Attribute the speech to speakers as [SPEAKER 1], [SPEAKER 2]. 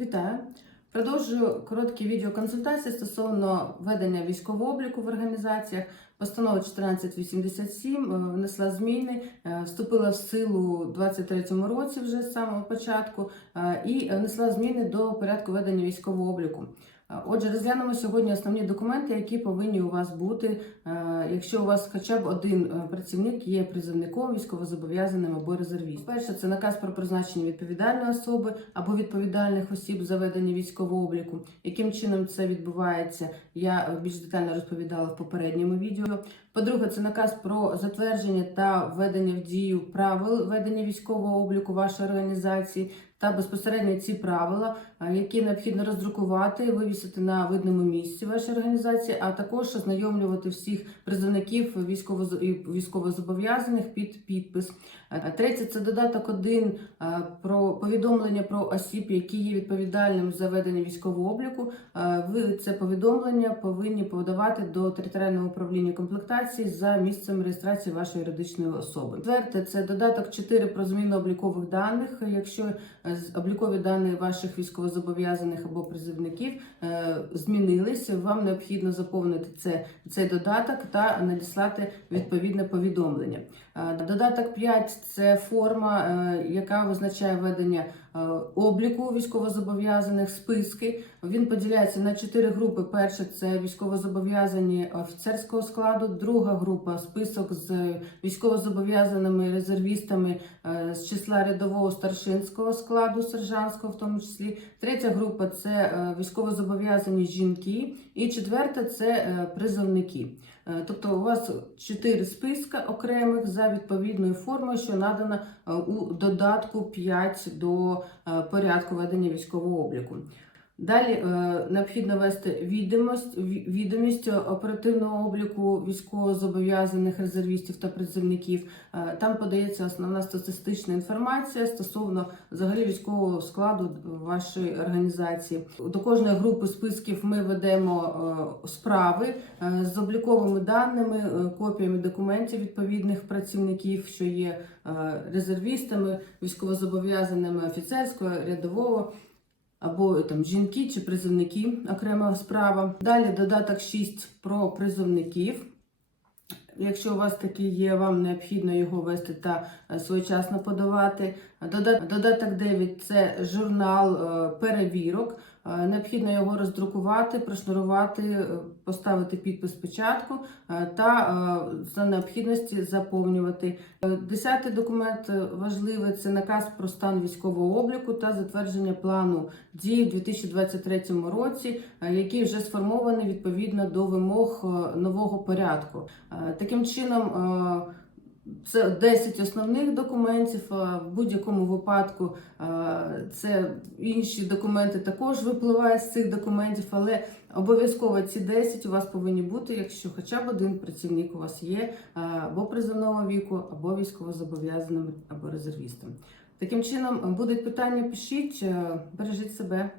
[SPEAKER 1] Вітаю! Продовжую короткі відеоконсультації стосовно ведення військового обліку в організаціях. Постанова 1487 е, внесла зміни, е, вступила в силу у 2023 році вже з самого початку е, і внесла зміни до порядку ведення військового обліку. Е, Отже, розглянемо сьогодні основні документи, які повинні у вас бути, е, якщо у вас хоча б один е, працівник є призовником, військовозобов'язаним або резервістом. Перше, це наказ про призначення відповідальної особи або відповідальних осіб за ведення військового обліку. Яким чином це відбувається, я більш детально розповідала в попередньому відео. По-друге, це наказ про затвердження та введення в дію правил ведення військового обліку вашої організації. Та безпосередньо ці правила, е, які необхідно роздрукувати, вивісити на видному місці вашої організації, а також ознайомлювати всіх призовників військово військовозобов'язаних під підпис. Е, Третє це додаток 1 про повідомлення про осіб, які є відповідальним за ведення військового обліку. Е, Ви це повідомлення повинні подавати до територіального управління комплектації за місцем реєстрації вашої юридичної особи. Четверте це додаток 4 про зміну облікових даних. Якщо е, облікові дані ваших військовозобов'язаних або призовників е, змінились, вам необхідно заповнити це, цей додаток та надіслати відповідне повідомлення. Е, Додаток 5 – це форма, е, яка визначає ведення обліку військовозобов'язаних, списки. Він поділяється на чотири групи. Перше це військовозобов'язані офіцерського складу, друга група список з військовозобов'язаними резервістами з числа рядового старшинського складу, сержантського в тому числі. Третя група це е, військовозобов'язані жінки, і четверта це е, призовники. Е, Тобто у вас чотири списка окремих за відповідною формою, що надана у додатку 5 до порядку ведення військового обліку. Далі е, необхідно вести відомість, ві- відомість оперативного обліку військовозобов'язаних резервістів та призовників. Е, Там подається основна статистична інформація стосовно взагалі військового складу вашої організації. До кожної групи списків ми ведемо е, справи з обліковими даними, копіями документів відповідних працівників, що є резервістами, військовозобов'язаними офіцерського, рядового або там жінки чи призовники окрема справа. Далі додаток 6 про призовників. Якщо у вас такий є, вам необхідно його вести та е, своєчасно подавати. Дода- Додаток 9 це журнал е, перевірок. Е, Необхідно його роздрукувати, прошнурувати, е, поставити підпис печатку е, та за необхідності заповнювати. Десятий документ важливий це наказ про стан військового обліку та затвердження плану дій у 2023 році, який вже сформований відповідно до вимог нового порядку. Таким чином. Це 10 основних документів. В будь-якому випадку це інші документи також випливають з цих документів, але обов'язково ці 10 у вас повинні бути, якщо хоча б один працівник у вас є або призовного віку, або військовозобов'язаним, або резервістом. Таким чином, будуть питання, пишіть, бережіть себе.